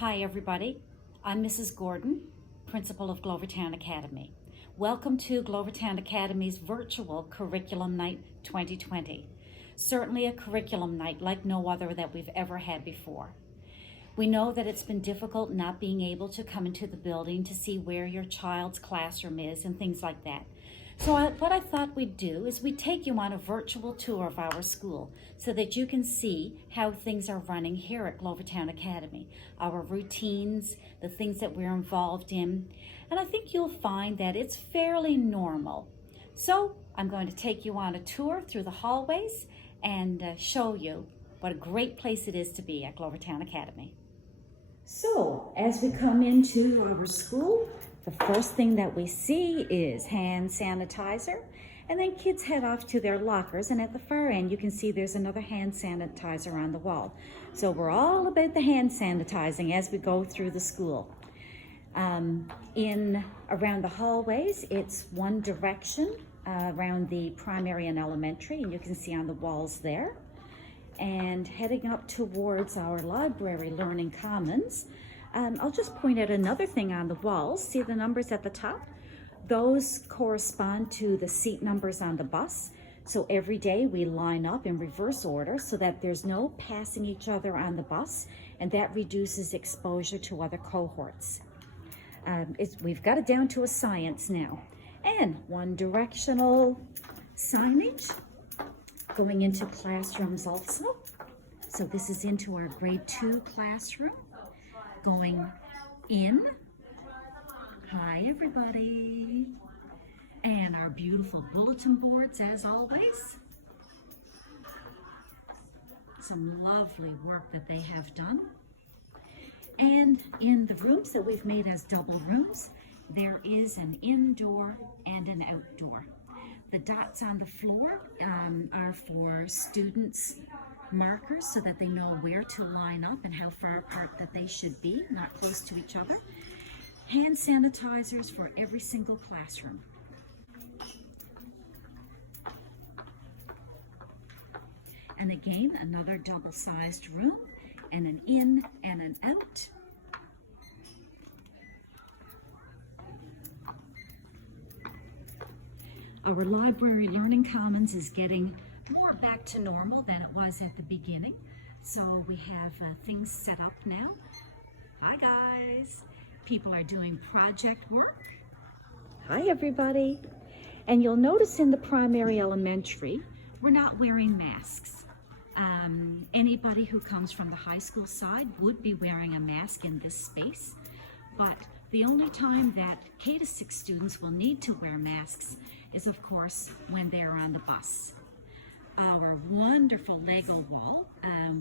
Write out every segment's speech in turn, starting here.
Hi everybody, I'm Mrs. Gordon, Principal of Glovertown Academy. Welcome to Glovertown Academy's virtual Curriculum Night 2020. Certainly a curriculum night like no other that we've ever had before. We know that it's been difficult not being able to come into the building to see where your child's classroom is and things like that. So what I thought we'd do is we'd take you on a virtual tour of our school so that you can see how things are running here at Glovertown Academy, our routines, the things that we're involved in, and I think you'll find that it's fairly normal. So I'm going to take you on a tour through the hallways and show you what a great place it is to be at Glovertown Academy. So as we come into our school, the first thing that we see is hand sanitizer, and then kids head off to their lockers, and at the far end you can see there's another hand sanitizer on the wall. So we're all about the hand sanitizing as we go through the school. Around the hallways, it's one direction around the primary and elementary, and you can see on the walls there. And heading up towards our library learning commons, I'll just point out another thing on the walls. See the numbers at the top? Those correspond to the seat numbers on the bus. So every day we line up in reverse order so that there's no passing each other on the bus, and that reduces exposure to other cohorts. We've got it down to a science now. And one directional signage going into classrooms also. So this is into our grade 2 classroom. Going in. Hi everybody. And our beautiful bulletin boards as always. Some lovely work that they have done. And in the rooms that we've made as double rooms, there is an indoor and an outdoor. The dots on the floor are for students' markers so that they know where to line up and how far apart that they should be, not close to each other. Hand sanitizers for every single classroom. And again, another double-sized room, and an in and an out. Our library learning commons is getting more back to normal than it was at the beginning. So we have things set up now. Hi guys. People are doing project work. Hi everybody. And you'll notice in the primary elementary, we're not wearing masks. Anybody who comes from the high school side would be wearing a mask in this space, but the only time that K-6 students will need to wear masks is, of course, when they're on the bus. Our wonderful Lego wall,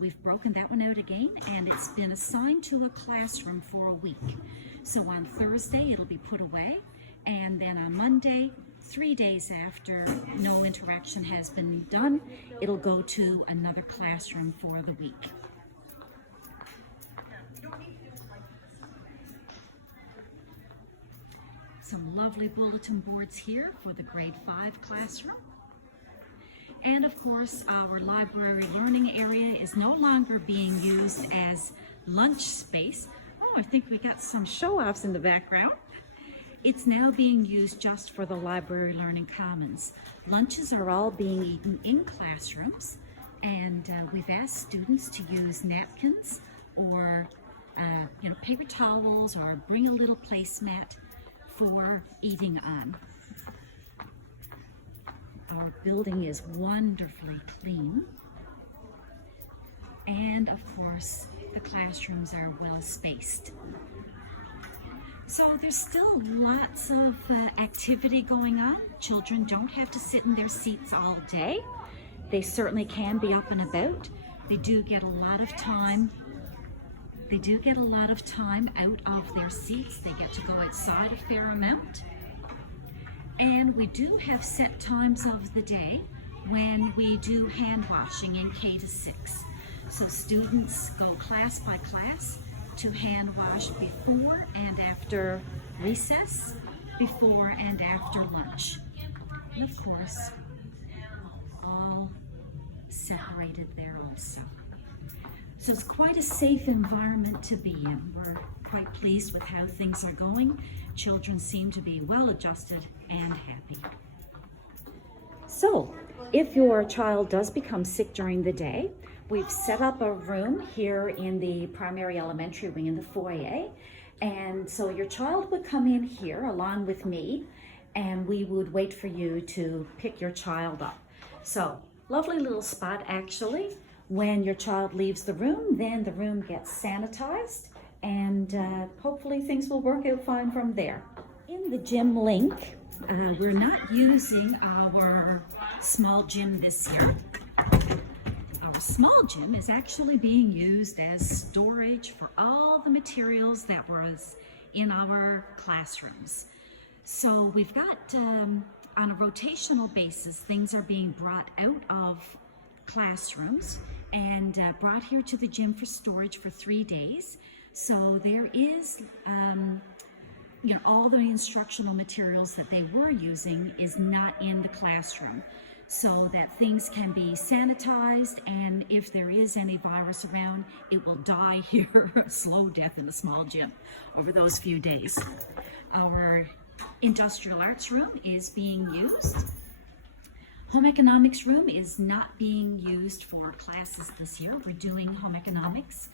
we've broken that one out again, and it's been assigned to a classroom for a week. So on Thursday, it'll be put away, and then on Monday, 3 days after no interaction has been done, it'll go to another classroom for the week. Some lovely bulletin boards here for the grade 5 classroom. And of course, our library learning area is no longer being used as lunch space. Oh, I think we got some show-offs in the background. It's now being used just for the library learning commons. Lunches are all being eaten in classrooms, and we've asked students to use napkins or paper towels, or bring a little placemat for eating on. Our building is wonderfully clean, and of course the classrooms are well spaced. So there's still lots of activity going on. Children don't have to sit in their seats all day. They certainly can be up and about. They do get a lot of time. They do get a lot of time out of their seats. They get to go outside a fair amount. And we do have set times of the day when we do hand washing in K-6. So students go class by class to hand wash before and after recess, before and after lunch. And of course, all separated there also. So it's quite a safe environment to be in. We're quite pleased with how things are going. Children seem to be well adjusted and happy. So if your child does become sick during the day, we've set up a room here in the primary elementary wing in the foyer. And so your child would come in here along with me, and we would wait for you to pick your child up. So lovely little spot actually. When your child leaves the room, then the room gets sanitized, and hopefully things will work out fine from there. In the gym link, we're not using our small gym this year. Our small gym is actually being used as storage for all the materials that was in our classrooms. So we've got, on a rotational basis, things are being brought out of classrooms and brought here to the gym for storage for 3 days. So there is, all the instructional materials that they were using is not in the classroom, so that things can be sanitized, and if there is any virus around, it will die here a slow death in the small gym over those few days. Our industrial arts room is being used. Home economics room is not being used for classes this year. We're doing home economics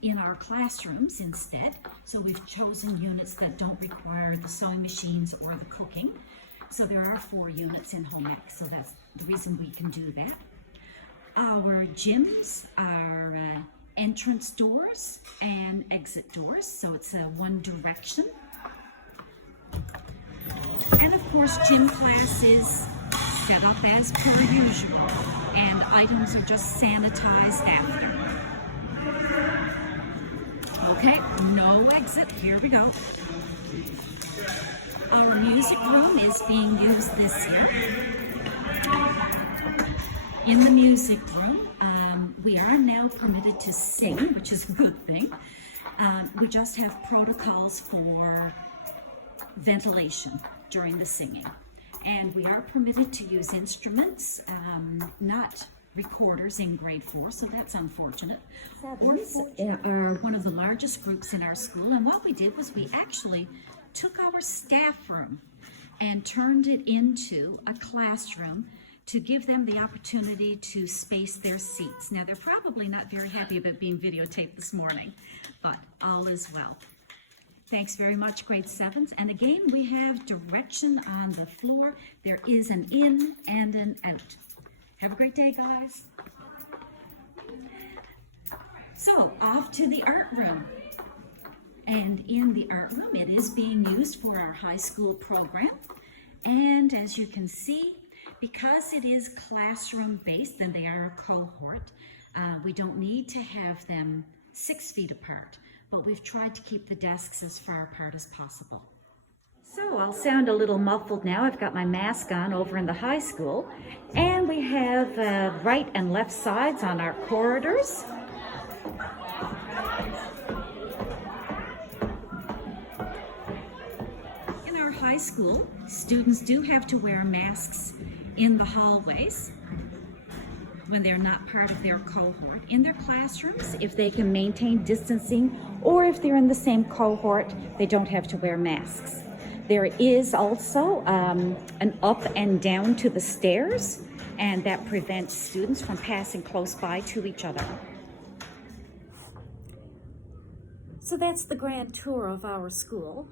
in our classrooms instead. So we've chosen units that don't require the sewing machines or the cooking. So there are 4 units in home ec, so that's the reason we can do that. Our gyms are entrance doors and exit doors, so it's one direction. And of course, gym class is set up as per usual, and items are just sanitized after. Okay, no exit, here we go. Our music room is being used this year. In the music room, we are now permitted to sing, which is a good thing. We just have protocols for ventilation during the singing. And we are permitted to use instruments, not recorders in grade 4, so that's unfortunate. Sevens are one of the largest groups in our school, and what we did was we actually took our staff room and turned it into a classroom to give them the opportunity to space their seats. Now, they're probably not very happy about being videotaped this morning, but all is well. Thanks very much, grade 7s. And again, we have direction on the floor. There is an in and an out. Have a great day, guys. So, off to the art room. And in the art room, it is being used for our high school program. And as you can see, because it is classroom-based and they are a cohort, we don't need to have them 6 feet apart. But we've tried to keep the desks as far apart as possible. So I'll sound a little muffled now. I've got my mask on over in the high school, and we have right and left sides on our corridors. In our high school, students do have to wear masks in the hallways when they're not part of their cohort. In their classrooms, if they can maintain distancing, or if they're in the same cohort, they don't have to wear masks. There is also an up and down to the stairs, and that prevents students from passing close by to each other. So that's the grand tour of our school.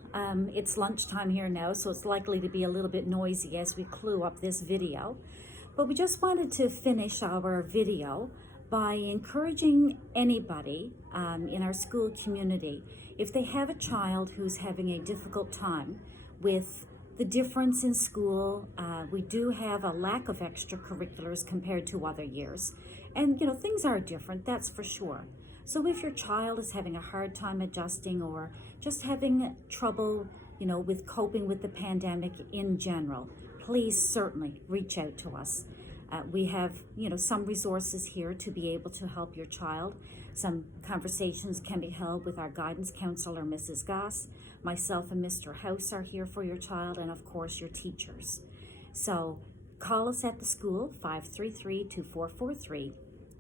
It's lunchtime here now, so it's likely to be a little bit noisy as we clue up this video. But we just wanted to finish our video by encouraging anybody in our school community, if they have a child who's having a difficult time with the difference in school, we do have a lack of extracurriculars compared to other years. And, things are different, that's for sure. So if your child is having a hard time adjusting or just having trouble, with coping with the pandemic in general, please certainly reach out to us. We have, some resources here to be able to help your child. Some conversations can be held with our guidance counselor, Mrs. Goss. Myself and Mr. House are here for your child, and of course your teachers. So call us at the school, 533-2443,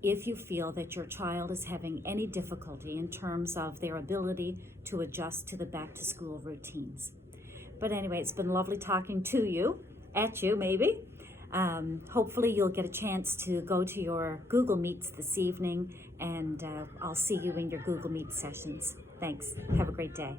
if you feel that your child is having any difficulty in terms of their ability to adjust to the back to school routines. But anyway, it's been lovely talking to you, at you maybe. Hopefully you'll get a chance to go to your Google Meets this evening, and I'll see you in your Google Meet sessions. Thanks. Have a great day.